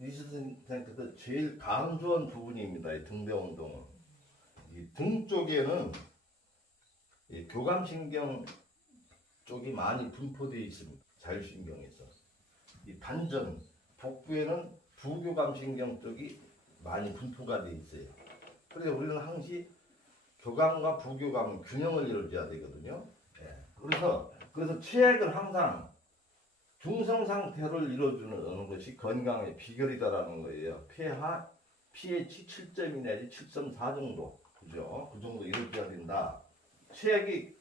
이 선생님께서 제일 강조한 부분입니다. 이 등배 운동은. 이 등 쪽에는 이 교감신경 쪽이 많이 분포되어 있습니다. 자율신경에서. 이 반전, 복부에는 부교감신경 쪽이 많이 분포가 되어 있어요. 그래서 우리는 항시 교감과 부교감 균형을 이루어야 되거든요. 예. 그래서 체액을 항상 중성 상태를 이루어주는 것이 건강의 비결이다라는 거예요. pH 7.2 내지 7.4 정도, 그죠? 그 정도 이루어져야 된다. 체액이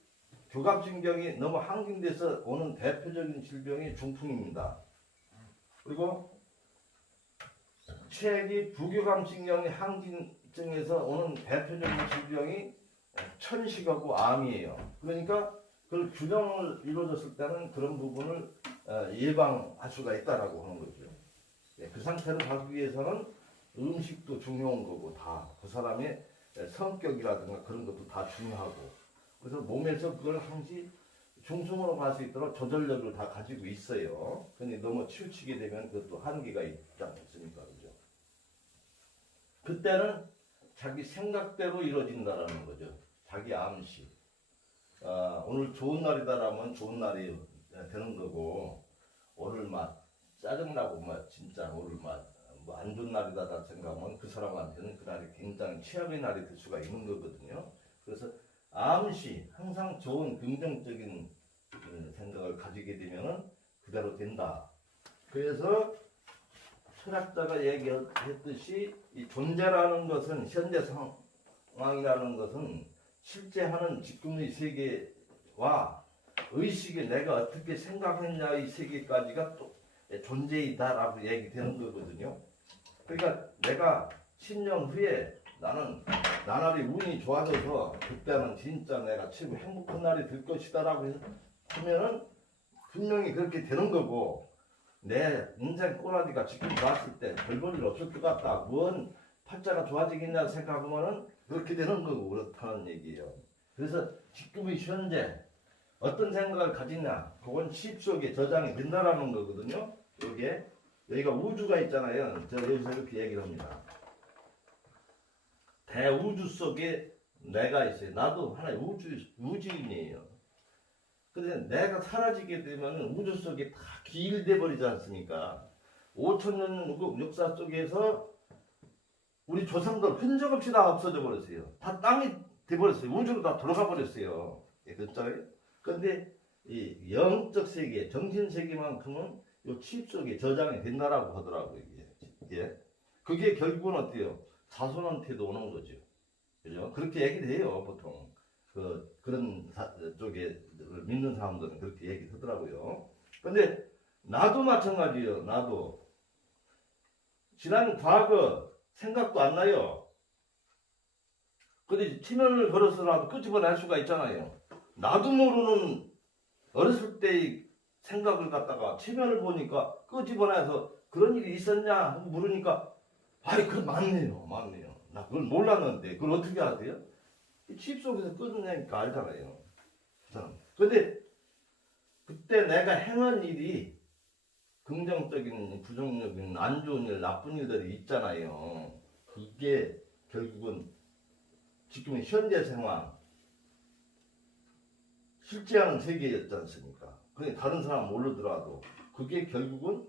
교감신경이 너무 항진돼서 오는 대표적인 질병이 중풍입니다. 그리고 체액이 부교감신경이 항진증에서 오는 대표적인 질병이 천식하고 암이에요. 그러니까 그 균형을 이루어졌을 때는 그런 부분을 예방할 수가 있다라고 하는 거죠. 그 상태를 가기 위해서는 음식도 중요한 거고 다 그 사람의 성격이라든가 그런 것도 다 중요하고 그래서 몸에서 그걸 항시 중성으로 갈 수 있도록 조절력을 다 가지고 있어요. 근데 너무 치우치게 되면 그것도 한계가 있지 않습니까? 그죠? 그때는 자기 생각대로 이루어진다라는 거죠. 자기 암시. 오늘 좋은 날이다라면 좋은 날이 되는 거고 오늘 막 짜증나고 막 진짜 오늘 막 뭐 안 좋은 날이다 생각하면 그 사람한테는 그날이 굉장히 최악의 날이 될 수가 있는 거거든요. 그래서 암시 항상 좋은 긍정적인 생각을 가지게 되면은 그대로 된다. 그래서 철학자가 얘기했듯이 이 존재라는 것은 현재 상황이라는 것은 실제 하는 지금의 세계와 의식이 내가 어떻게 생각했냐의 세계까지가 또 존재이다라고 얘기되는 거거든요. 그러니까 내가 10년 후에 나는 나날이 운이 좋아져서 그때는 진짜 내가 최고 행복한 날이 될 것이다라고 하면은 분명히 그렇게 되는 거고 내 인생 꼬라지가 지금 봤을 때 별 볼 일 없을 것 같다. 뭔 팔자가 좋아지겠냐 생각하면은 그렇게 되는 거고 그렇다는 얘기예요. 그래서 지금의 현재 어떤 생각을 가지냐 그건 십 속에 저장이 된다라는 거거든요. 여기가 우주가 있잖아요. 제가 여기서 이렇게 얘기를 합니다. 대우주 속에 내가 있어요. 나도 하나의 우주인이에요. 근데 내가 사라지게 되면 우주 속에 다 기일돼 버리지 않습니까? 5천년 역사 속에서 우리 조상들 흔적 없이 다 없어져 버렸어요. 다 땅이 돼 버렸어요. 우주로 다 돌아가 버렸어요. 그렇잖아요. 근데 이 영적 세계, 정신 세계만큼은 요 칩 속에 저장이 된다라고 하더라고요. 이게. 그게 결국은 어때요? 자손한테도 오는 거죠. 그죠? 그렇게 얘기를 해요, 보통. 그런 쪽에 믿는 사람들은 그렇게 얘기를 하더라고요. 근데 나도 마찬가지예요. 나도 지난 과거 생각도 안 나요. 근데 치면을 걸어서라도 끄집어낼 수가 있잖아요. 나도 모르는 어렸을 때의 생각을 갖다가 치면을 보니까 끄집어내서 그런 일이 있었냐 하고 물으니까 아이 그건 맞네요. 나 그걸 몰랐는데 그걸 어떻게 아세요? 칩 속에서 끊어내니까 알잖아요. 근데 그때 내가 행한 일이 긍정적인, 부정적인, 안 좋은 일, 나쁜 일들이 있잖아요. 그게 결국은 지금의 현재 상황, 실제하는 세계였지 않습니까? 근데 다른 사람 모르더라도 그게 결국은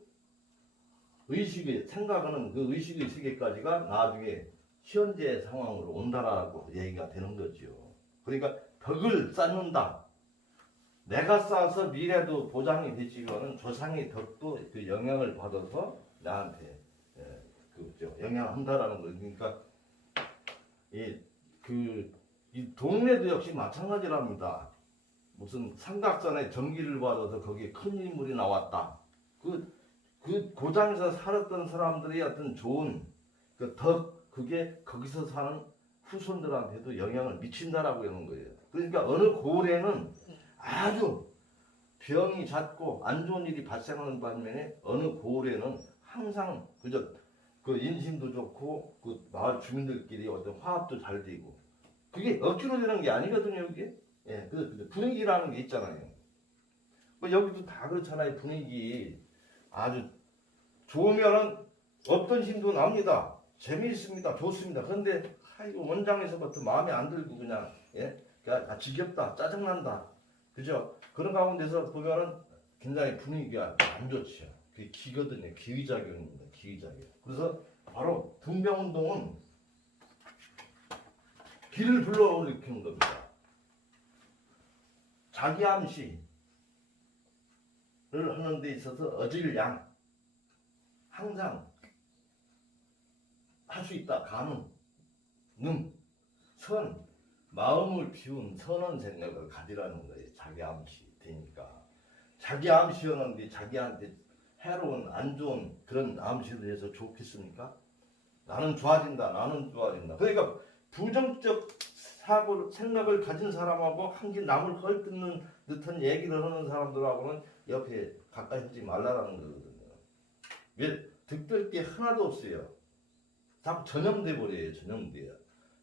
의식의, 생각하는 그 의식의 세계까지가 나중에 현재 상황으로 온다라고 얘기가 되는 거죠. 그러니까 덕을 쌓는다. 내가 쌓아서 미래도 보장이 되지만은 조상의 덕도 그 영향을 받아서 나한테 영향한다라는 거. 그러니까 이 동네도 역시 마찬가지랍니다. 무슨 삼각산에 전기를 받아서 거기에 큰 인물이 나왔다. 그 고장에서 살았던 사람들이 어떤 좋은 그 덕, 그게 거기서 사는 후손들한테도 영향을 미친다라고 하는 거예요. 그러니까 어느 고을에는 아주 병이 잦고 안 좋은 일이 발생하는 반면에 어느 고을에는 항상 그저 그 인심도 좋고 그 마을 주민들끼리 어떤 화합도 잘 되고 그게 억지로 되는 게 아니거든요. 이게 그 분위기라는 게 있잖아요. 여기도 다 그렇잖아요. 분위기 아주 좋으면은 어떤 힘도 납니다. 재미있습니다. 좋습니다. 그런데 아이고 원장에서부터 마음에 안 들고 그냥 그냥 지겹다, 짜증난다, 그죠? 그런 가운데서 보면은 굉장히 분위기가 안 좋죠. 그게 기거든요. 기의작용입니다. 기의작용. 그래서 바로 등병운동은 기를 불러일으키는 겁니다. 자기 암시를 하는 데 있어서 어질양 항상 할 수 있다. 가능, 선, 마음을 비운 선한 생각을 가지라는 거예요. 자기 암시 되니까. 자기 암시하는데 자기한테 해로운 안 좋은 그런 암시를 해서 좋겠습니까? 나는 좋아진다. 나는 좋아진다. 그러니까 부정적 사고 생각을 가진 사람하고 한게 남을 헐뜯는 듯한 얘기를 하는 사람들하고는 옆에 가까이 하지 말라라는 거거든요. 왜? 득될 게 하나도 없어요. 다 전염돼 버려요. 전염돼요.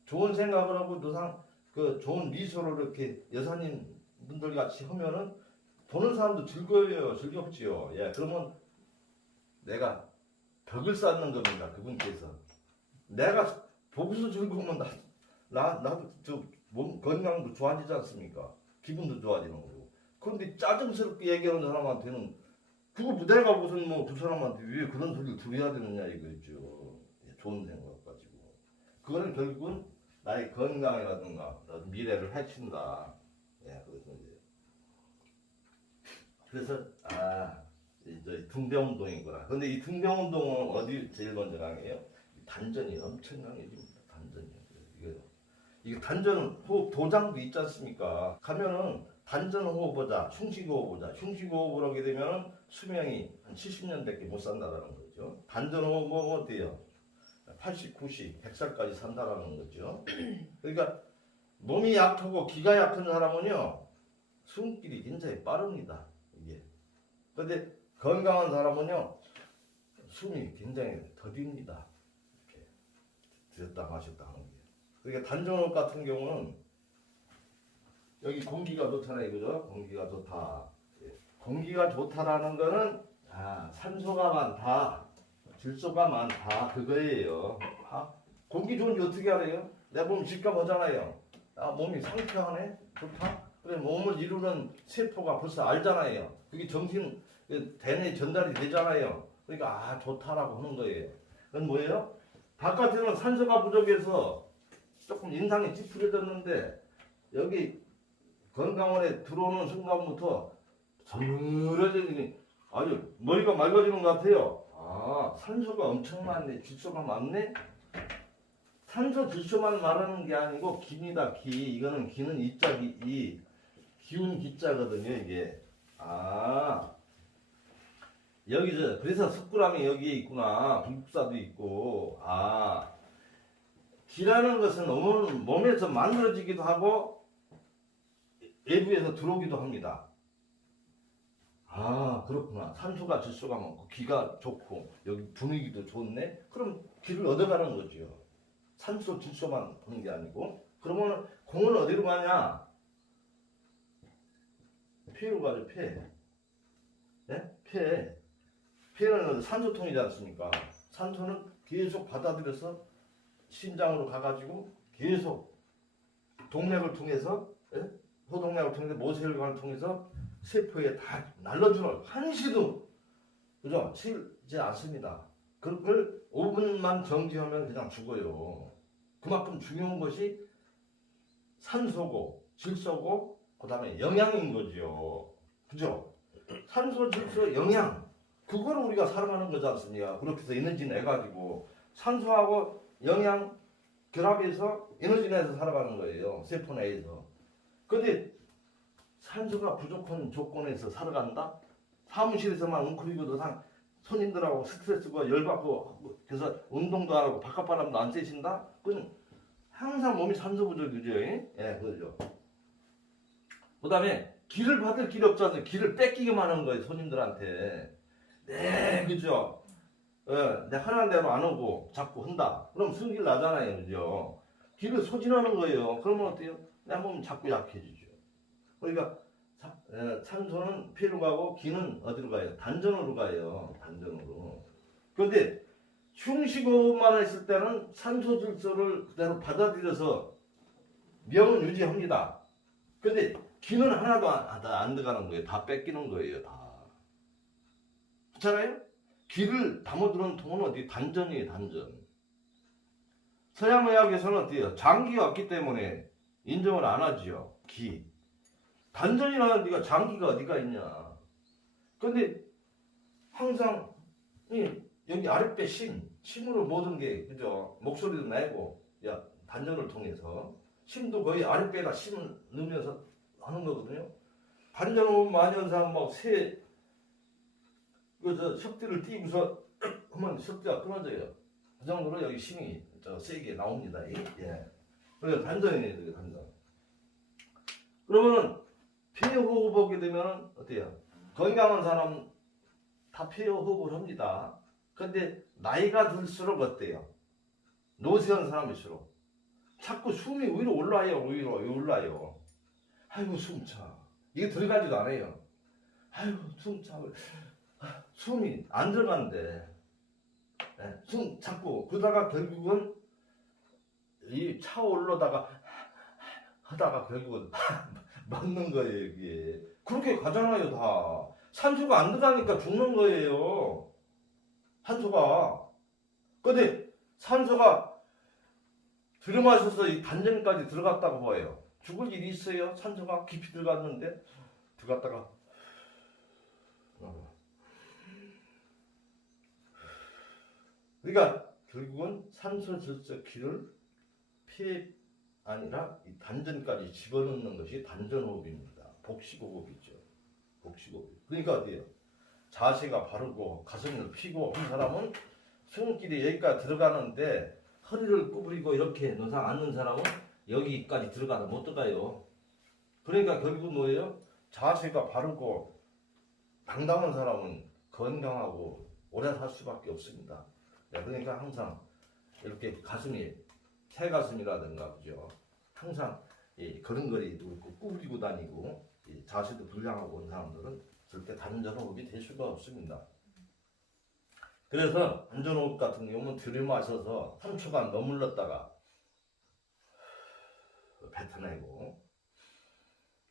좋은 생각을 하고 노상 그 좋은 미소를 이렇게 여사님 분들 같이 하면은 보는 사람도 즐거워요. 즐겁지요. 예, 그러면 내가 덕을 쌓는 겁니다. 그분께서 내가 보고서 즐거우면 나도 저 몸 건강도 좋아지지 않습니까? 기분도 좋아지는 거고. 그런데 짜증스럽게 얘기하는 사람한테는 그거 내가 무슨 뭐 두 사람한테 왜 그런 소리를 들어야 되느냐 이거죠. 좋은 생각 가지고. 그거는 결국은 나의 건강이라든가 미래를 해친다. 예, 그래서 이제 등병운동이구나. 근데 이 등병운동은 어디 제일 먼저 강해요? 단전이 엄청 강해집니다. 단전이. 이게 단전 호흡 도장도 있지 않습니까? 가면은 단전 호흡보다 흉식 호흡보다 흉식 호흡을 하게 되면 수명이 한 70년밖에 못 산다라는 거죠. 단전 호흡은 어때요? 80, 90, 100살까지 산다라는 거죠. 그러니까 몸이 약하고 기가 약한 사람은요 숨길이 굉장히 빠릅니다. 이게. 그런데 건강한 사람은요 숨이 굉장히 더딥니다. 이렇게 들었다 마셨다 하는 게. 그러니까 단전호흡 같은 경우는 여기 공기가 좋잖아요, 그죠? 공기가 좋다. 공기가 좋다라는 거는 산소가 많다, 질소가 많다 그거예요. 공기 좋은지 어떻게 알아요? 내 몸 직감하잖아요. 몸이 상쾌하네, 좋다. 그래 몸을 이루는 세포가 벌써 알잖아요. 그게 정신 대뇌 전달이 되잖아요. 그러니까 좋다라고 하는 거예요. 그건 뭐예요? 바깥에는 산소가 부족해서 조금 인상이 찌푸려졌는데 여기 건강원에 들어오는 순간부터 서늘해지니 아주 머리가 맑아지는 것 같아요. 산소가 엄청 많네, 질소가 많네. 산소 질소만 말하는 게 아니고 기입니다. 기. 이거는 기는 이자 이 기운 기자거든요. 이게 여기서 그래서 석굴암이 여기에 있구나. 불국사도 있고. 기라는 것은 몸에서 만들어지기도 하고 외부에서 들어오기도 합니다. 그렇구나. 산소가 질소가 많고 기가 좋고 여기 분위기도 좋네. 그럼 기를 얻어가는 거죠. 산소 질소만 하는 게 아니고. 그러면 공은 어디로 가냐? 폐로 가죠. 폐. 네? 폐는 산소통이지 않습니까? 산소는 계속 받아들여서 심장으로 가가지고 계속 동맥을 통해서 호동맥을 통해서 모세혈관을 통해서 세포에 다 날려주는 한시도 그죠? 치지 않습니다. 그걸 5분만 정지하면 그냥 죽어요. 그만큼 중요한 것이 산소고 질소고 그 다음에 영양인 거죠. 그죠? 산소, 질소, 영양 그거를 우리가 살아가는 거지 않습니까? 그렇게 해서 에너지 내가지고 산소하고 영양 결합해서 에너지 내서 살아가는 거예요. 세포 내에서. 근데 산소가 부족한 조건에서 살아간다? 사무실에서만 웅크리고도 손님들하고 스트레스고 열받고 그래서 운동도 안 하고 바깥바람도 안 쐬신다? 그건 항상 몸이 산소 부족이죠. 예, 그러죠. 그 다음에 기를 받을 길이 없지 않습니까? 기를 뺏기기만 하는 거예요. 손님들한테. 네, 그죠? 내 하라는 대로 안 오고 자꾸 한다. 그럼 승질 나잖아요. 그죠? 기를 소진하는 거예요. 그러면 어때요? 내 몸이 자꾸 약해지죠. 그러니까 산소는 폐로 가고 기는 어디로 가요? 단전으로 가요. 단전으로. 근데 흉식호흡만 했을 때는 산소 질소를 그대로 받아들여서 명은 유지합니다. 근데 기는 하나도 안 들어가는 거예요. 다 뺏기는 거예요. 다. 그렇잖아요? 기를 담아두는 통은 어디 단전이에요. 단전. 서양의학에서는 어때요? 장기가 없기 때문에 인정을 안 하지요. 기. 단전이라는 데가 장기가 어디가 있냐. 근데 항상 여기 아랫배 심으로 모든 게 그죠? 목소리도 내고 야 단전을 통해서 심도 거의 아랫배에다 심을 넣으면서 하는 거거든요. 단전호흡 많이 하는 사람 막새 그저 석대를 띄고서 하면 석대가 끊어져요. 그 정도로 여기 심이 세게 나옵니다. 예. 그래서 단전이에요. 이게 단전. 그러면은 폐호흡 하게 되면 어때요? 건강한 사람 다 폐호흡을 합니다. 근데 나이가 들수록 어때요? 노쇠한 사람일수록 자꾸 숨이 위로 올라요. 위로 올라요. 아이고 숨차. 이게 들어가지도 않아요. 아이고 숨차. 숨이 안 들어간대. 네, 숨 자꾸 그러다가 결국은 이 차 올라다가 하다가 결국은 맞는 거예요. 이게 그렇게 가잖아요. 다 산소가 안 들어가니까 죽는 거예요. 산소가. 근데 산소가 들이마셔서 이 단전까지 들어갔다고 봐요. 죽을 일이 있어요. 산소가 깊이 들어갔는데 들어갔다가 그러니까 결국은 산소 질소 기를 폐에 아니라 이 단전까지 집어넣는 것이 단전호흡입니다. 복식호흡이죠. 복식호흡. 그러니까 어때요? 자세가 바르고 가슴을 펴고 한 사람은 숨길이 여기까지 들어가는데 허리를 구부리고 이렇게 노상 앉는 사람은 여기까지 들어가도 못 들어가요. 그러니까 결국은 뭐예요? 자세가 바르고 당당한 사람은 건강하고 오래 살 수밖에 없습니다. 그러니까 항상 이렇게 가슴이 새 가슴이라든가 그죠? 항상 걸음걸이도 그렇고 꾸리고 다니고 자세도 불량하고 온 사람들은 절대 단전호흡이 될 수가 없습니다. 그래서 단전호흡 같은 경우는 들이마셔서 3초간 머물렀다가 뱉어내고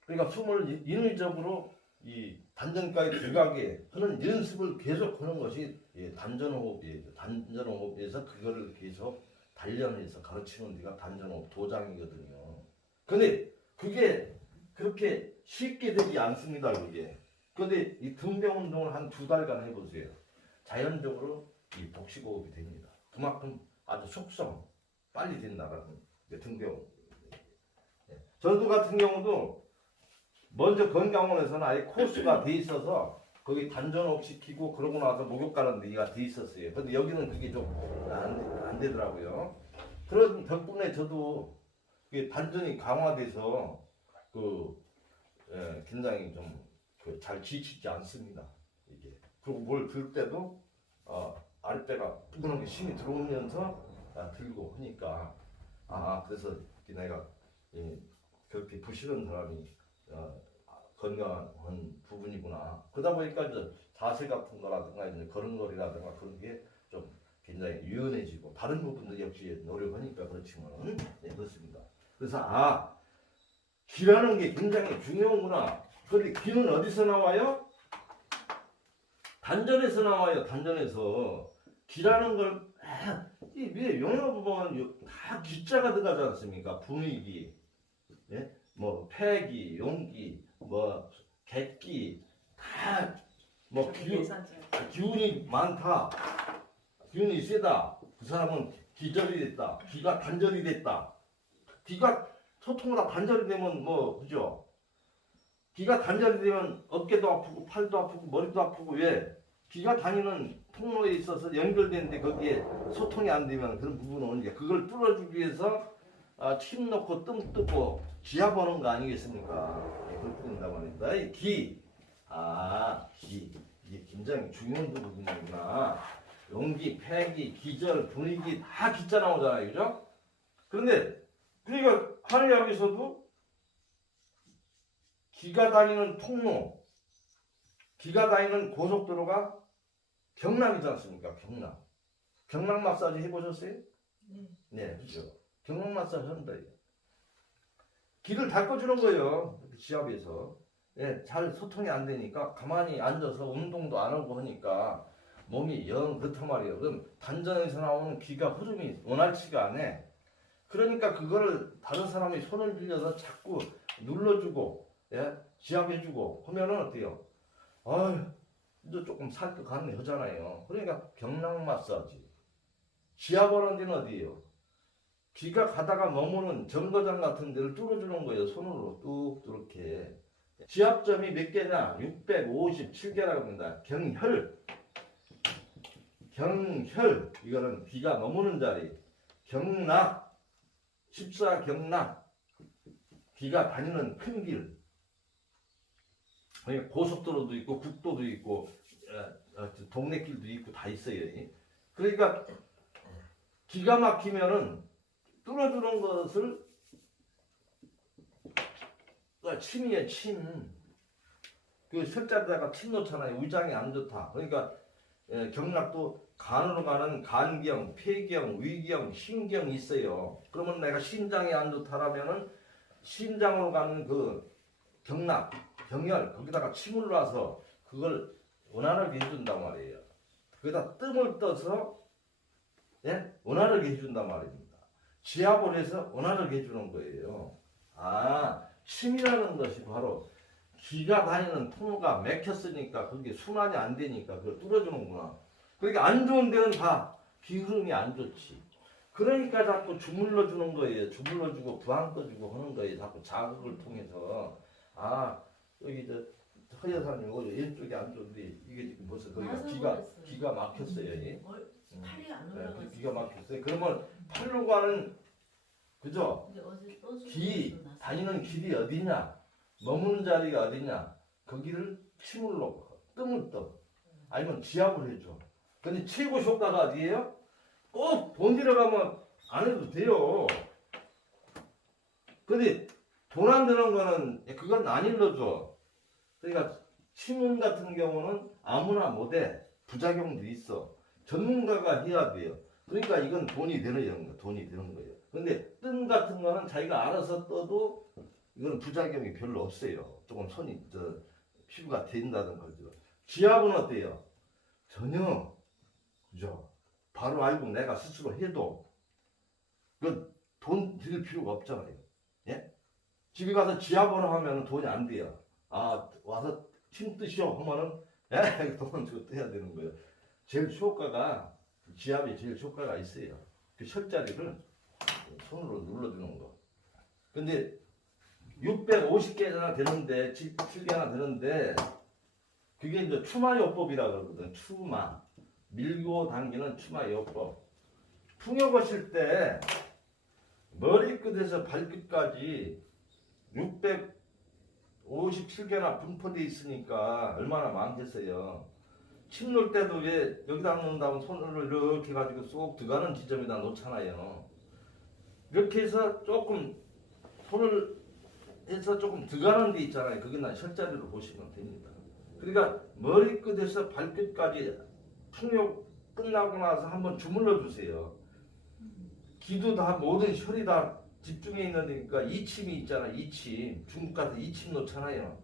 그러니까 숨을 인위적으로 이 단전까지 들어가게 하는 연습을 계속 하는 것이 단전호흡이에요. 단전호흡에서 그거를 계속 단련해서 가르치는 데가 단전호흡 도장이거든요. 근데 그게 그렇게 쉽게 되지 않습니다. 그게. 근데 이 등병 운동을 한 2달간 해보세요. 자연적으로 이 복식호흡이 됩니다. 그만큼 아주 속성 빨리 된다라는 등병. 저도 같은 경우도 먼저 건강원에서는 아예 코스가 돼 있어서 거기 단전호흡 시키고 그러고 나서 목욕 가는 데가 돼 있었어요. 근데 여기는 그게 좀 안 되더라고요. 그런 덕분에 저도 단전이 강화돼서 굉장히 좀 잘 지치지 않습니다. 이게 그리고 뭘 들 때도 아랫배가 푸근하게 힘이 들어오면서 들고 하니까 그래서 내가 그렇게 부실한 사람이 건강한 부분이구나. 그러다 보니까 이제 자세 같은 거라든가 이제 걸음걸이라든가 그런 게 좀 굉장히 유연해지고 다른 부분도 역시 노력하니까 그렇지만 그렇습니다. 그래서 기라는 게 굉장히 중요하구나. 그런데 기는 어디서 나와요? 단전에서 나와요. 단전에서 기라는 걸 왜 영어 보면 다 기자가 들어가지 않습니까? 분위기, 예? 뭐 폐기, 용기, 뭐 객기 다 뭐 기운이 많다, 기운이 세다. 그 사람은 기절이 됐다. 기가 단절이 됐다. 기가 소통을 다 단절이 되면 뭐 그죠? 기가 단절이 되면 어깨도 아프고 팔도 아프고 머리도 아프고 왜? 기가 다니는 통로에 있어서 연결되는데 거기에 소통이 안 되면 그런 부분은 오니까 그걸 뚫어주기 위해서 침 넣고 뜸 뜨고 지하 보는 거 아니겠습니까? 그렇게 된단 말입니다. 이 기. 이게 굉장히 중요한 부분이구나. 용기, 폐기, 기절, 분위기 다 기자 나오잖아요. 그죠? 그런데 그러니까 한의학에서도 기가 다니는 통로, 기가 다니는 고속도로가 경락이지 않습니까? 경락 마사지 해보셨어요? 네. 네, 그죠. 경락 마사지 한다. 길을 닦아주는 거예요. 지압에서. 예, 잘 소통이 안 되니까 가만히 앉아서 운동도 안 하고 하니까 몸이 영 그렇단 말이에요. 그럼 단전에서 나오는 기가 흐름이 원활치가 않아. 그러니까 그거를 다른 사람이 손을 빌려서 자꾸 눌러주고, 예, 지압해주고 하면은 어때요? 아유, 이제 조금 살 것 같네 하잖아요. 그러니까 경락 마사지. 지압하는 데는 어디예요? 기가 가다가 머무는 정거장 같은 데를 뚫어주는 거예요. 손으로 뚝 이렇게. 지압점이 몇 개냐? 657개라고 합니다. 경혈. 이거는 기가 머무는 자리. 경락. 14경락. 기가 다니는 큰 길. 고속도로도 있고 국도도 있고 동네 길도 있고 다 있어요. 그러니까 기가 막히면은 뚫어주는 것을 침이에요. 침. 그 설자에다가 침 놓잖아요. 위장이 안 좋다. 그러니까 경락도 간으로 가는 간경, 폐경, 위경, 신경이 있어요. 그러면 내가 심장이 안 좋다라면은 심장으로 가는 그 경락, 경혈 거기다가 침을 놔서 그걸 원활하게 해준단 말이에요. 거기다 뜸을 떠서 원활하게 해준단 말입니다. 지압을 해서 원활하게 해주는 거예요. 침이라는 것이 바로 기가 다니는 통로가 막혔으니까 그게 순환이 안 되니까 그걸 뚫어주는구나. 그러니까 안 좋은 데는 다 기흐름이 안 좋지. 그러니까 자꾸 주물러 주는 거예요. 주물러 주고 부항 떠주고 하는 거예요. 자꾸 자극을 통해서. 여기 허 여사님 왼쪽이 안 좋은데 이게 지금 벌써 거기가 기가 막혔어요. 팔이 안 올라가서 기가 막혔어요. 그러면 팔로 가는 그죠? 다니는 길이 어디냐? 머무는 자리가 어디냐? 거기를 침을 놓고 뜸을 떠. 아니면 지압을 해줘. 근데 최고 효과가 어디예요? 꼭 돈 들어가면 안 해도 돼요. 근데 돈 안 드는 거는 그건 안 일러줘. 그러니까 침문 같은 경우는 아무나 못해. 부작용도 있어. 전문가가 해야 돼요. 그러니까 이건 돈이 되는 거예요. 근데 뜸 같은 거는 자기가 알아서 떠도 이건 부작용이 별로 없어요. 조금 손이 피부가 된다든가 그죠. 지압은 어때요? 전혀 그죠. 바로 알고 내가 스스로 해도 그 돈 들일 필요가 없잖아요. 예? 집에 가서 지압을 하면 돈이 안 돼요. 와서 침 뜨시오 하면은 돈 주고 떠야 되는 거예요. 제일 효과가 지압이 제일 효과가 있어요. 그 혈자리를 손으로 눌러주는 거. 근데 650개나 되는데 7개나 되는데 그게 이제 추마요법이라 그러거든. 추마. 밀고 당기는 추마요법. 풍요거실 때 머리끝에서 발끝까지 657개나 분포되어 있으니까 얼마나 많겠어요. 침 놓을 때도 왜 여기다 놓은 다음 손을 이렇게 가지고 쏙 들어가는 지점에다 놓잖아요. 이렇게 해서 조금 손을 해서 조금 들어가는 데 있잖아요. 그게 혈자리로 보시면 됩니다. 그러니까 머리끝에서 발끝까지 풍요 끝나고 나서 한번 주물러 주세요. 기도 다 모든 혈이 다 집중해 있는 데니까 이침이 있잖아요. 이침. 중국 가서 이침 놓잖아요.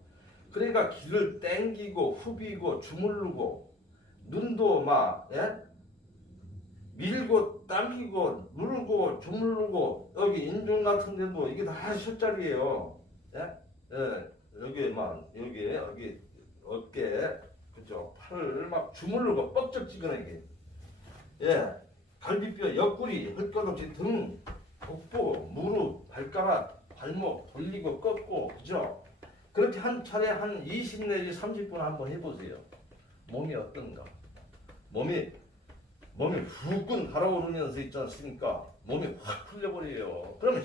그러니까 기를 땡기고 후비고 주물르고 눈도 막 밀고 당기고 누르고 주물르고 여기 인중 같은 데도 이게 다 혈자리예요. 여기 어깨 그죠? 팔을 막 주물르고 뻑적지근하게 갈비뼈, 옆구리, 헐거덕지 등, 복부, 무릎, 발가락, 발목 돌리고 꺾고 그죠? 그렇게 한 차례 한 20 내지 30분 한번 해보세요. 몸이 어떤가? 몸이 후끈 달아오르면서 있지 않습니까? 몸이 확 풀려버려요. 그러면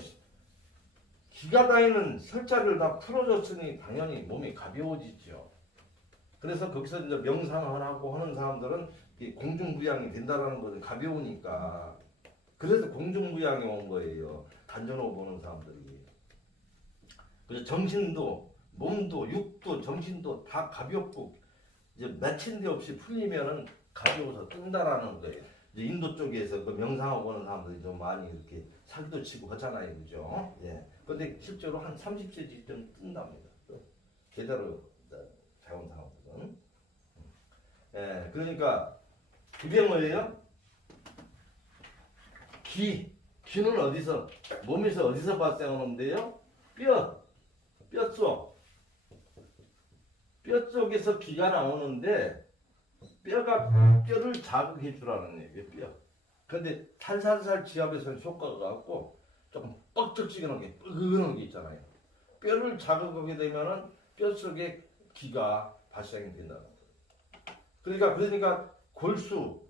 기가 다니는 혈자리를 다 풀어줬으니 당연히 몸이 가벼워지죠. 그래서 거기서 이제 명상을 하고 하는 사람들은 공중부양이 된다는 것은 가벼우니까. 그래서 공중부양이 온 거예요. 단전호 보는 사람들이. 그래서 정신도, 몸도, 육도, 정신도 다 가볍고 이제 맺힌 데 없이 풀리면은 가져오서 뜬다라는 거예요. 이제 인도 쪽에서 그 명상하고 오는 사람들이 좀 많이 이렇게 사기도 치고 하잖아요, 그죠? 예. 근데 실제로 한 30cm쯤 뜬답니다. 제대로 자원 상황들은. 예. 그러니까 그게 뭐예요? 기는 어디서 몸에서 어디서 발생하는데요? 뼈 쪽에서 기가 나오는데 뼈를 자극해 주라는 얘기예요. 뼈. 근데 살살살 지압에서는 효과가 갖고 조금 뻑적지근한 게 뻐근한 게 있잖아요. 뼈를 자극하게 되면은 뼈 속에 기가 발생이 된다. 그러니까 골수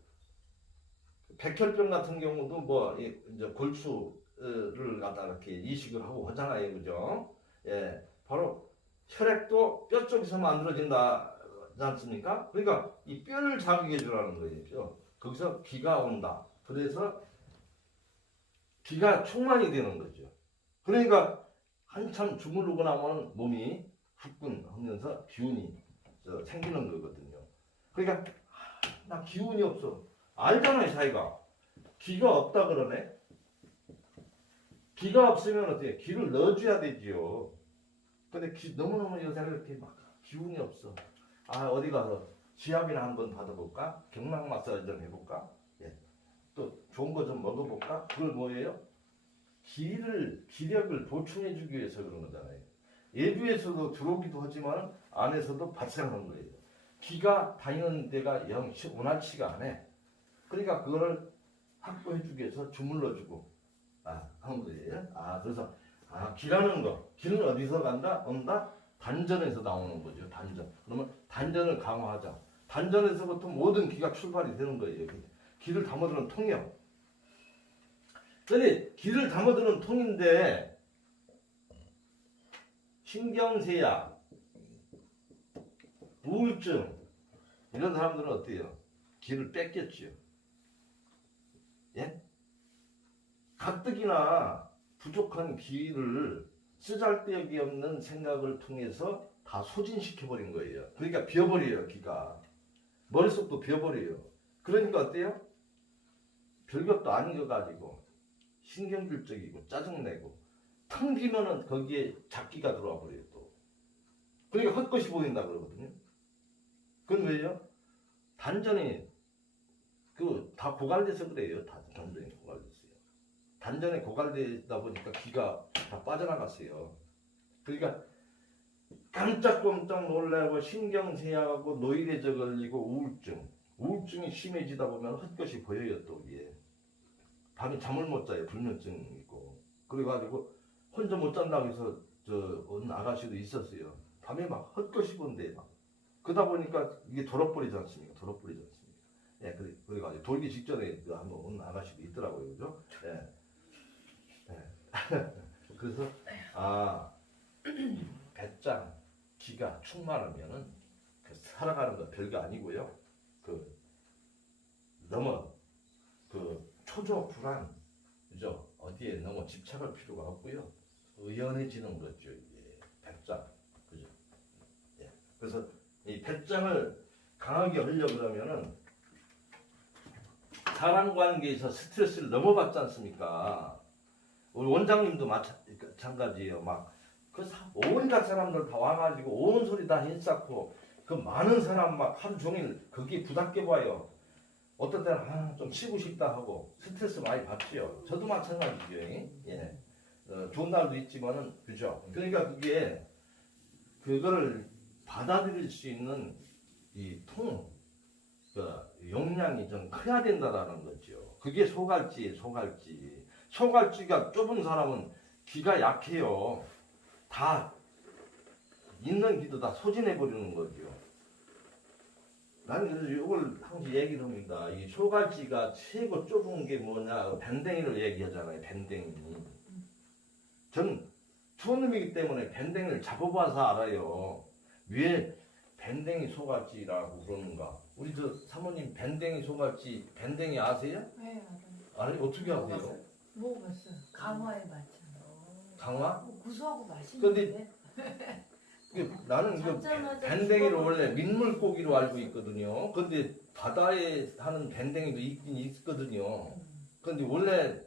백혈병 같은 경우도 뭐 이제 골수를 갖다 이렇게 이식을 하고 하잖아요, 그죠? 예, 바로 혈액도 뼈 쪽에서 만들어진다, 지 않습니까? 그러니까 이 뼈를 자극해 주라는 거예요. 뼈. 거기서 기가 온다. 그래서 기가 충만이 되는 거죠. 그러니까 한참 주무르고 나면 몸이 후끈하면서 기운이 생기는 거거든요. 그러니까 나 기운이 없어. 알잖아요, 자기가. 기가 없다 그러네. 기가 없으면 어떻게? 기를 넣어줘야 되지요. 근데 너무너무 요새 이렇게 막 기운이 없어. 아, 어디 가서 지압이나 한번 받아볼까? 경락 마사지 좀 해볼까? 예. 또 좋은 거 좀 먹어볼까? 그걸 뭐예요? 기력을 보충해주기 위해서 그런 거잖아요. 예부에서도 들어오기도 하지만 안에서도 발생하는 거예요. 기가 다니는 데가 영 원활치가 않아. 그러니까 그거를 확보해주기 위해서 주물러주고 하는 거예요. 그래서 기라는 거, 기는 어디서 온다? 단전에서 나오는 거죠. 단전. 그러면 단전을 강화하자. 단전에서부터 모든 기가 출발이 되는 거예요. 기를 담아두는 통이요. 근데 기를 담아두는 통인데 신경쇠약, 우울증 이런 사람들은 어때요? 기를 뺏겼죠. 예? 가뜩이나 부족한 기를 쓰잘데기 없는 생각을 통해서 다 소진시켜버린 거예요. 그러니까 비어버려요, 기가. 머릿속도 비어버려요. 그러니까 어때요? 별것도 아닌 거 가지고 신경질적이고 짜증내고 텅 비면은 거기에 잡기가 들어와 버려요, 또. 그러니까 헛것이 보인다 그러거든요. 그건 왜요? 단전이 다 고갈돼서 그래요. 단전이 고갈됐어요. 단전에 고갈되다 보니까 기가 다 빠져나갔어요. 그러니까 깜짝깜짝 놀라고 신경쇠약하고 노이로제 걸리고 우울증이 심해지다 보면 헛것이 보여요. 또 이게 밤에 잠을 못 자요. 불면증 있고 그래가지고 혼자 못 잔다고 해서 어느 아가씨도 있었어요. 밤에 막 헛것이 본대 막. 그러다 보니까 이게 돌아버리지 않습니까? 예, 그래가지고 돌기 직전에 한번 온 아가씨도 있더라고요, 그죠? 예. 그래서 이 배짱 기가 충만하면은 살아가는 건 별거 아니고요. 너무 초조 불안, 그죠? 어디에 너무 집착할 필요가 없고요. 의연해지는 거죠, 이게 배짱, 그죠? 예. 그래서 이 배짱을 강하게 하려고 그러면은 사람 관계에서 스트레스를 넘어받지 않습니까? 우리 원장님도 마찬가지예요. 온갖 사람들 다 와가지고 온 소리 다 힘쌓고 많은 사람 하루 종일 거기에 부닥겨 봐요. 어떤 때는 좀 쉬고 싶다 하고 스트레스 많이 받지요. 저도 마찬가지죠. 예. 좋은 날도 있지만은 그죠. 그러니까 그거를 받아들일 수 있는 이 용량이 좀 커야 된다라는 거죠. 그게 소갈지예요, 소갈지. 소갈지가 좁은 사람은 기가 약해요. 다 있는 기도 다 소진해버리는 거죠. 나는 그래서 이걸 항상 얘기를 합니다. 이 소갈지가 최고 좁은 게 뭐냐, 밴댕이를 얘기하잖아요. 밴댕이. 전 초놈이기 때문에 밴댕이를 잡아봐서 알아요. 왜 밴댕이 소갈지라고 그러는가? 우리 사모님 밴댕이 소갈지 밴댕이 아세요? 네, 아니 어떻게 아세요? 먹어봤어요. 강화에 맞잖아. 강화? 구수하고 맛있는데. 나는 이거 잡자마자 밴댕이를 죽어버리네. 원래 민물고기로 알고 있거든요. 근데 바다에 하는 밴댕이도 있긴 있거든요. 근데 원래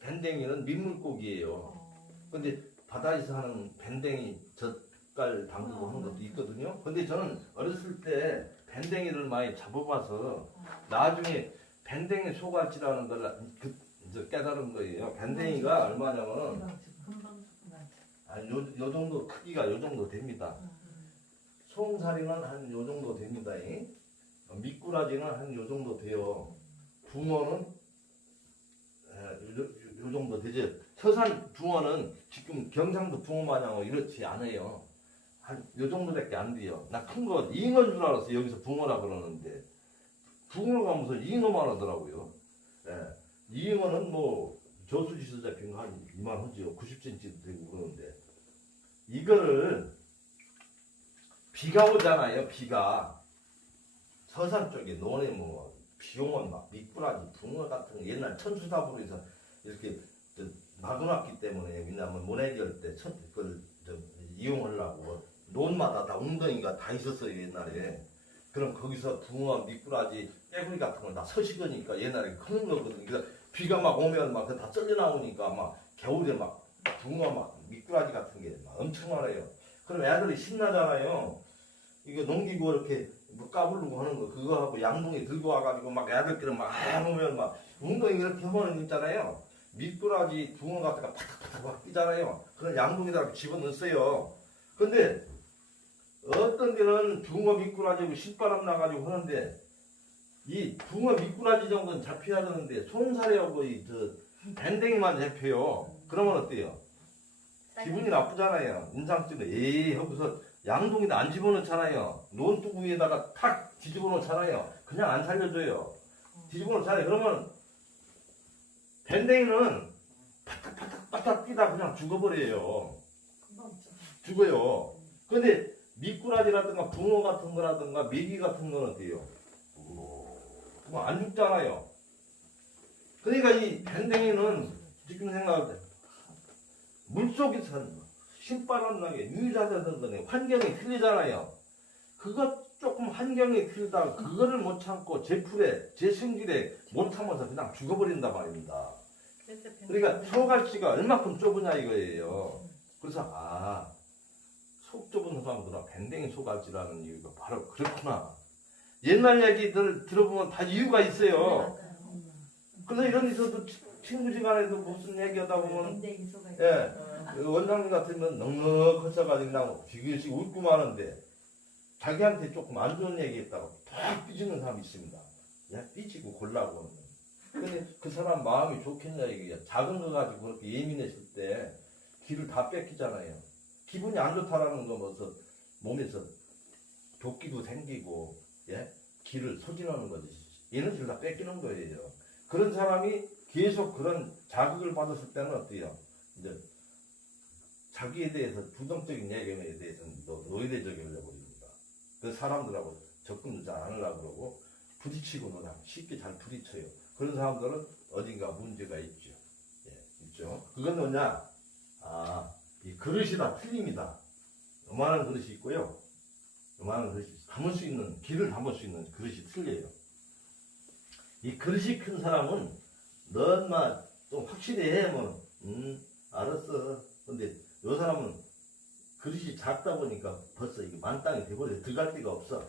밴댕이는 민물고기예요. 근데 바다에서 하는 밴댕이 젓갈 담그고 하는 것도 있거든요. 근데 저는 어렸을 때 밴댕이를 많이 잡아봐서 나중에 밴댕이 소갈치라는 걸 이제 깨달은 거예요. 밴댕이가 얼마냐면 금방 죽구나. 요 정도 크기가 요 정도 됩니다. 송사리는 한 요 정도 됩니다. 미꾸라지는 한 요 정도 돼요. 붕어는 요 정도 되죠. 서산 붕어는 지금 경상도 붕어 마냥 이렇지 않아요. 한 요 정도밖에 안 돼요. 나 큰 거 잉어인 줄 알았어. 여기서 붕어라 그러는데 붕어가 무슨 잉어만 하더라고요. 예. 잉어는 뭐 저수지에서 잡힌 거 한 이만 하지요. 90cm도 되고 그러는데 이거를 비가 오잖아요. 비가 서산 쪽에 논에 뭐 비 오면 막 미꾸라지, 붕어 같은 거 옛날 천수답으로 해서 이렇게 막아놨기 때문에 왜냐하면 모내기할 때 그걸 이용하려고 논마다 다 웅덩이가 다 있었어요 옛날에. 그럼 거기서 붕어, 미꾸라지, 깨구리 같은 걸 다 서식으니까 옛날에 크는 거거든요. 그래서 비가 막 오면 막 다 썰려 나오니까 막 겨울에 막 붕어 막 미꾸라지 같은 게 막 엄청 많아요. 그럼 애들이 신나잖아요. 이거 넘기고 이렇게 뭐 까부르고 하는 거 그거 하고 양동이 들고 와가지고 막 애들끼리 막 오면 막 웅덩이 이렇게 하면 있잖아요. 미꾸라지, 붕어 같은 거 파닥파닥 막 뛰잖아요. 그런 양동이다가 집어넣었어요. 근데 어떤 데는 붕어 미꾸라지고 신바람 나가지고 하는데 이 붕어 미꾸라지 정도는 잡혀야 되는데 송사리하고 저 밴댕이만 잡혀요. 그러면 어때요? 기분이 나쁘잖아요. 인상적으로 에이 하고서 양동이도 안 집어넣잖아요. 논두구 위에다가 탁 뒤집어 놓잖아요. 그냥 안 살려줘요. 뒤집어 놓잖아요. 그러면 밴댕이는 파닥파닥 뛰다 그냥 죽어버려요. 죽어요. 근데 미꾸라지라든가 붕어 같은 거라든가 메기 같은 거는 어때요? 그거 안 죽잖아요. 그러니까 이 밴댕이는 지금 생각할 때 물속에서 사는 거. 신바람 나게 유자되던 거네. 환경이 틀리잖아요. 그거 조금 환경이 틀리다가 그거를 못 참고 제 풀에 제 성질에 못 참아서 그냥 죽어버린단 말입니다. 그러니까 소갈치가 얼마큼 좁으냐 이거예요. 그래서 속 좁은 사람들은 밴댕이 소갈치라는 이유가 바로 그렇구나. 옛날 얘기들 들어보면 다 이유가 있어요. 그래서 이런 데서도 친구지간에도 무슨 얘기하다 보면 원장님 같으면 넉넉하셔가지고 그냥 비교식 웃고만 하는데 자기한테 조금 안 좋은 얘기 했다고 팍 삐지는 사람이 있습니다. 삐지고 골라고 하는. 근데 그 사람 마음이 좋겠냐 이게 작은 거 가지고 그렇게 예민했을 때 기를 다 뺏기잖아요. 기분이 안 좋다라는 거 뭐서 몸에서 도끼도 생기고 기를 소진하는 거지. 에너지를 다 뺏기는 거예요. 그런 사람이 계속 그런 자극을 받았을 때는 어때요? 이제 자기에 대해서 부정적인 얘기에 대해서는 노이대적이 올려버립니다. 그 사람들하고 접근도 잘 안 하려고 그러고 부딪히고는 쉽게 잘 부딪혀요. 그런 사람들은 어딘가 문제가 있죠. 있죠. 그건 뭐냐? 이 그릇이 다 틀립니다. 요만한 그릇이 있고요. 요만한 그릇이 담을 수 있는, 기를 담을 수 있는 그릇이 틀려요. 이 그릇이 큰 사람은 넌만 좀 확실히 해, 뭐. 알았어. 근데 요 사람은 그릇이 작다 보니까 벌써 이게 만땅이 돼버려. 들어갈 데가 없어.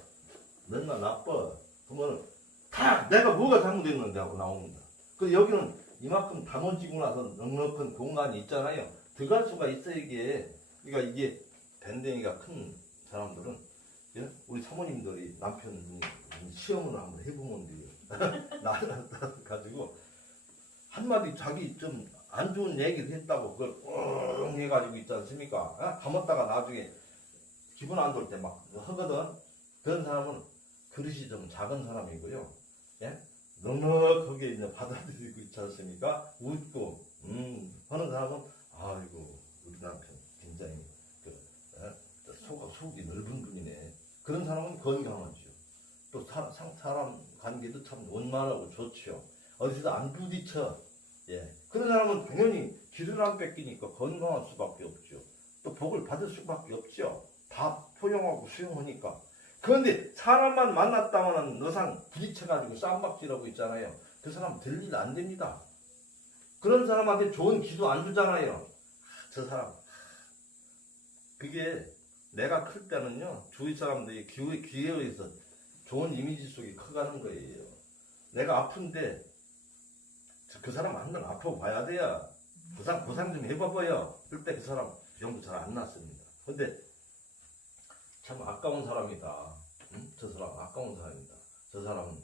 넌만 나빠. 그러면 다 내가 뭐가 잘못했는데 하고 나옵니다. 그 여기는 이만큼 담아지고 나서 넉넉한 공간이 있잖아요. 들어갈 수가 있어 이게. 그러니까 이게 밴댕이가 큰 사람들은 우리 사모님들이 남편 시험을 한번 해보면 돼요. 나는 가지고 한마디 자기 좀 안 좋은 얘기를 했다고 그걸 꽁 해가지고 있지 않습니까? 감았다가 나중에 기분 안 좋을 때 막 하거든. 그런 사람은 그릇이 좀 작은 사람이고요. 넉넉하게 이제 받아들이고 있지 않습니까? 웃고 하는 사람은 아이고 우리 남편 굉장히 속이 넓은 분이네. 그런 사람은 건강하죠. 또 사람 관계도 참 원만하고 좋죠. 어디서 안 부딪혀. 그런 사람은 당연히 기를 안 뺏기니까 건강할 수밖에 없죠. 또 복을 받을 수밖에 없죠. 다 포용하고 수용하니까. 그런데 사람만 만났다면 너상 부딪혀가지고 쌈박질하고 있잖아요. 그 사람 될 일 안 됩니다. 그런 사람한테 좋은 기도 안 주잖아요. 저 사람. 그게 내가 클 때는요, 주위 사람들이 귀에 의해서 좋은 이미지 속에 커가는 거예요. 내가 아픈데 그 사람 한 번 아파봐야 돼요. 고상 좀 해봐봐요. 그때 그 사람 병도 잘 안 났습니다. 근데 참 아까운 사람이다. 응? 저 사람 아까운 사람이다. 저 사람은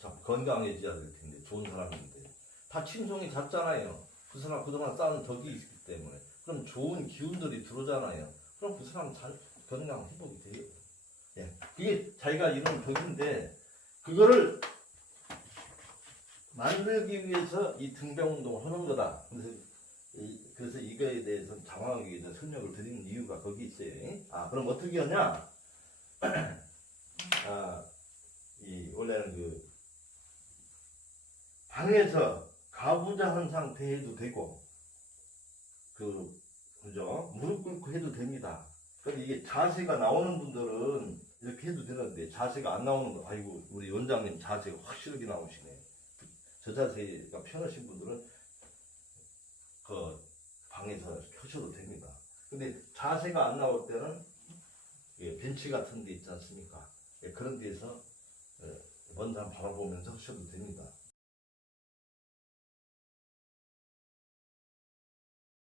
참 건강해져야 될 텐데 좋은 사람인데 다 친송이 잦잖아요. 그 사람 그동안 쌓은 덕이 있기 때문에 그럼 좋은 기운들이 들어오잖아요. 그럼 그 사람 잘 건강 회복이 돼요. 예. 그게 자기가 이룬 덕인데 그거를 만들기 위해서 이 등병 운동을 하는 거다. 그래서 이거에 대해서 장황하게 위해서 설명을 드리는 이유가 거기 있어요. 그럼 어떻게 하냐? 원래는 그 방에서 가부좌한 상태 해도 되고, 그죠? 무릎 꿇고 해도 됩니다. 근데 이게 자세가 나오는 분들은 이렇게 해도 되는데, 자세가 안 나오는 거, 아이고, 우리 원장님 자세가 확실하게 나오시네. 저 자세가 편하신 분들은 그 방에서 켜셔도 됩니다. 근데 자세가 안 나올 때는 벤치 같은 데 있지 않습니까? 그런 데서 먼 사람 바라보면서 하셔도 됩니다.